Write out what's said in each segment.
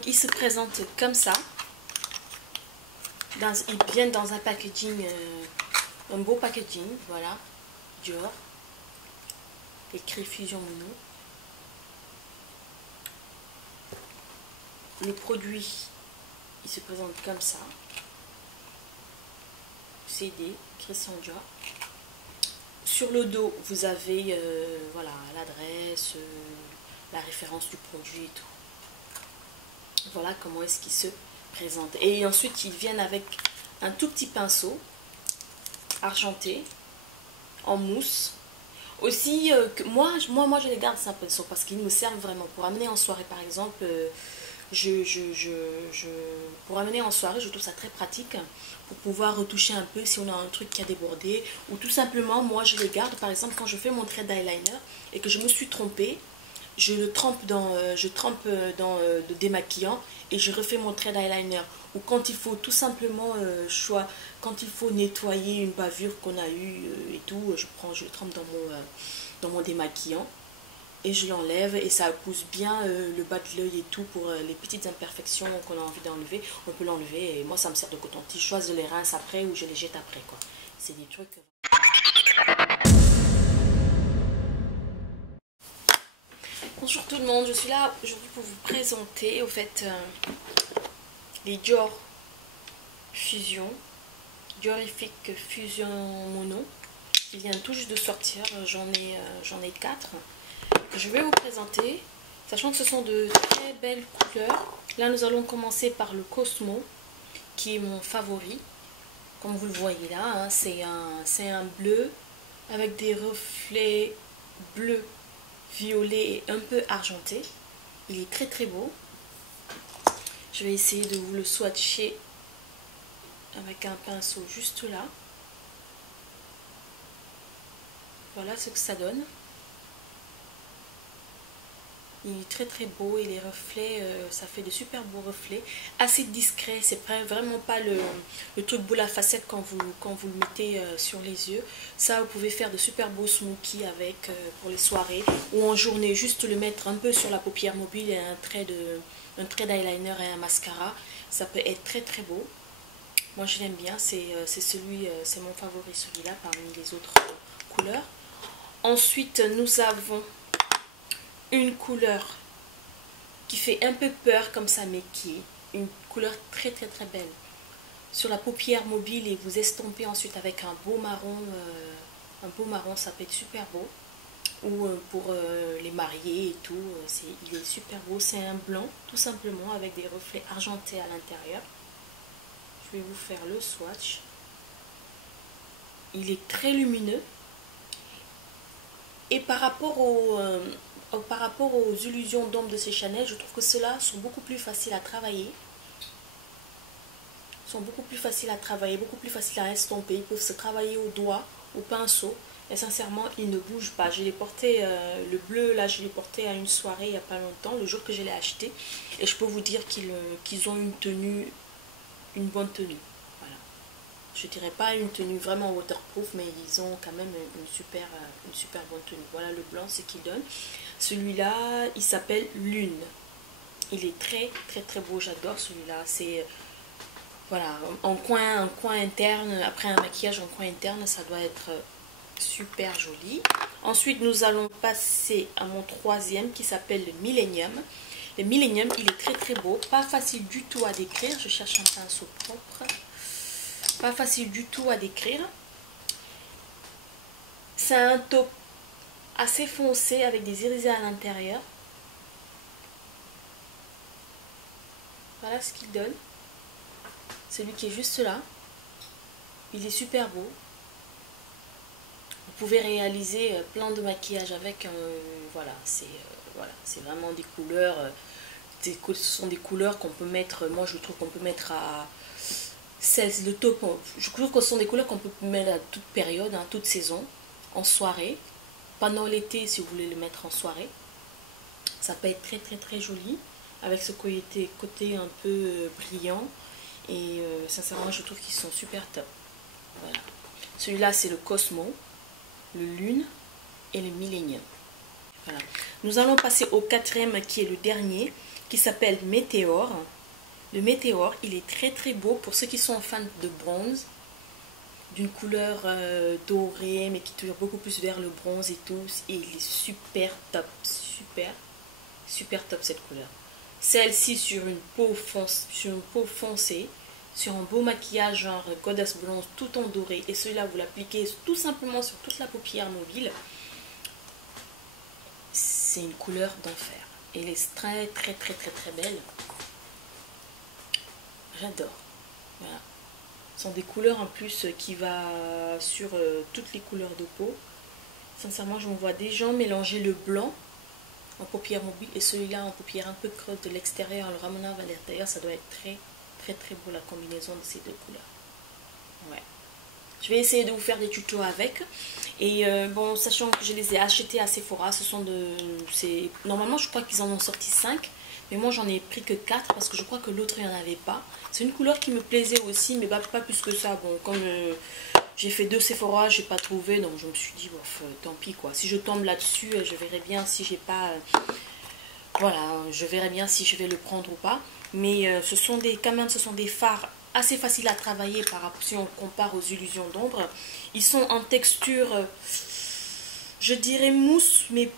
Donc ils se présentent comme ça. Ils viennent dans un packaging, un beau packaging, voilà, Dior, écrit Fusion Mono. Le produit, il se présente comme ça. CD, Christian Dior. Sur le dos, vous avez voilà, l'adresse, la référence du produit et tout. Voilà comment est-ce qu'il se présente. Et ensuite, ils viennent avec un tout petit pinceau argenté en mousse. Aussi, moi, je les garde ces pinceaux parce qu'ils me servent vraiment pour amener en soirée, par exemple. Pour amener en soirée, je trouve ça très pratique pour pouvoir retoucher un peu si on a un truc qui a débordé, ou tout simplement, moi je les garde, par exemple quand je fais mon trait d'eyeliner et que je me suis trompée, je le trempe dans le démaquillant et je refais mon trait d'eyeliner. Ou quand il faut tout simplement quand il faut nettoyer une bavure qu'on a eue et tout, je le trempe dans mon démaquillant et je l'enlève et ça pousse bien le bas de l'œil et tout pour les petites imperfections qu'on a envie d'enlever. On peut l'enlever et moi ça me sert de coton-tige. Soit je les rince après ou je les jette après, quoi. C'est des trucs. Bonjour tout le monde, je suis là aujourd'hui pour vous présenter au fait les Dior Fusion, Diorifique Fusion Mono. Ils viennent tout juste de sortir, j'en ai 4. Que je vais vous présenter, sachant que ce sont de très belles couleurs. Là nous allons commencer par le Cosmo qui est mon favori, comme vous le voyez là, hein, c'est un bleu avec des reflets bleus, violets et un peu argentés. Il est très très beau. Je vais essayer de vous le swatcher avec un pinceau juste là. Voilà ce que ça donne. Il est très très beau et les reflets, ça fait de super beaux reflets. Assez discret, c'est vraiment pas le truc boule à facettes quand vous le mettez sur les yeux. Ça, vous pouvez faire de super beaux smoky avec pour les soirées. Ou en journée, juste le mettre un peu sur la paupière mobile et un trait d'eyeliner et un mascara. Ça peut être très très beau. Moi je l'aime bien, c'est mon favori celui-là parmi les autres couleurs. Ensuite, nous avons une couleur qui fait un peu peur comme ça, mais qui est une couleur très très très belle sur la paupière mobile et vous estompez ensuite avec un beau marron, ça peut être super beau, ou pour les mariés et tout, il est super beau. C'est un blanc tout simplement avec des reflets argentés à l'intérieur. Je vais vous faire le swatch. Il est très lumineux et par rapport aux illusions d'ombre de ces Chanel, je trouve que ceux-là sont beaucoup plus faciles à travailler. Beaucoup plus faciles à estomper. Ils peuvent se travailler au doigt, au pinceau. Et sincèrement, ils ne bougent pas. Je l'ai porté, le bleu, là, je l'ai porté à une soirée il n'y a pas longtemps, le jour que je l'ai acheté. Et je peux vous dire qu'ils ont une bonne tenue. Voilà. Je ne dirais pas une tenue vraiment waterproof, mais ils ont quand même une super bonne tenue. Voilà le blanc, ce qu'il donne. Celui-là, il s'appelle Lune. Il est très très très beau, j'adore celui-là. C'est voilà, en coin interne, après un maquillage en coin interne, ça doit être super joli. Ensuite, nous allons passer à mon troisième qui s'appelle le Millennium. Le Millennium, il est très très beau, pas facile du tout à décrire. Je cherche un pinceau propre. Pas facile du tout à décrire. C'est un taupe assez foncé avec des irisés à l'intérieur. Voilà ce qu'il donne. Celui qui est juste là. Il est super beau. Vous pouvez réaliser plein de maquillage avec. Voilà, c'est vraiment des couleurs. Ce sont des couleurs qu'on peut mettre. Moi, je trouve qu'on peut mettre à. Le taupe. Je trouve que ce sont des couleurs qu'on peut mettre à toute période, hein, toute saison, en soirée. Pendant l'été, si vous voulez le mettre en soirée. Ça peut être très très très joli. Avec ce côté un peu brillant. Et sincèrement, je trouve qu'ils sont super top. Voilà. Celui-là, c'est le Cosmo, le Lune et le Millennium. Voilà. Nous allons passer au quatrième qui est le dernier, qui s'appelle Météore. Le Météore, il est très très beau pour ceux qui sont fans de bronze, d'une couleur dorée, mais qui tire beaucoup plus vers le bronze et tout. Et il est super top, super top cette couleur. Celle-ci sur une peau foncée, sur un beau maquillage genre goddess bronze tout en doré, et celui-là vous l'appliquez tout simplement sur toute la paupière mobile. C'est une couleur d'enfer. Elle est très belle. J'adore. Voilà. Ce sont des couleurs en plus qui va sur toutes les couleurs de peau. Sincèrement, je me vois des gens mélanger le blanc en paupière mobile et celui-là en paupière un peu creuse de l'extérieur en le ramenant vers l'intérieur. Ça doit être très beau la combinaison de ces deux couleurs. Ouais. Je vais essayer de vous faire des tutos avec. Et bon, sachant que je les ai achetés à Sephora, ce sont normalement, je crois qu'ils en ont sorti 5. Mais moi, j'en ai pris que 4 parce que je crois que l'autre, il n'y en avait pas. C'est une couleur qui me plaisait aussi, mais pas plus que ça. Bon, comme j'ai fait 2 Sephora, je n'ai pas trouvé. Donc, je me suis dit, bof, tant pis, quoi. Si je tombe là-dessus, je verrai bien si j'ai pas... voilà, je verrai bien si je vais le prendre ou pas. Mais quand même, ce sont des fards assez faciles à travailler si on compare aux illusions d'ombre. Ils sont en texture, je dirais mousse, mais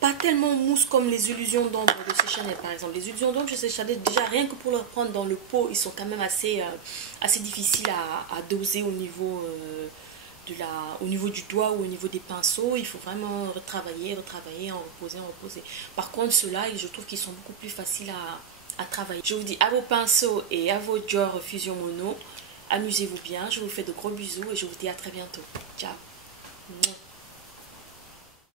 pas tellement mousse comme les illusions d'ombre de chez Chanel par exemple. Les illusions d'ombre chez Chanel, déjà rien que pour les prendre dans le pot, ils sont quand même assez difficiles à doser au niveau, au niveau du doigt ou au niveau des pinceaux. Il faut vraiment retravailler, en reposer. Par contre, ceux-là, je trouve qu'ils sont beaucoup plus faciles à travailler. Je vous dis à vos pinceaux et à vos Dior Fusion Mono, amusez-vous bien. Je vous fais de gros bisous et je vous dis à très bientôt. Ciao.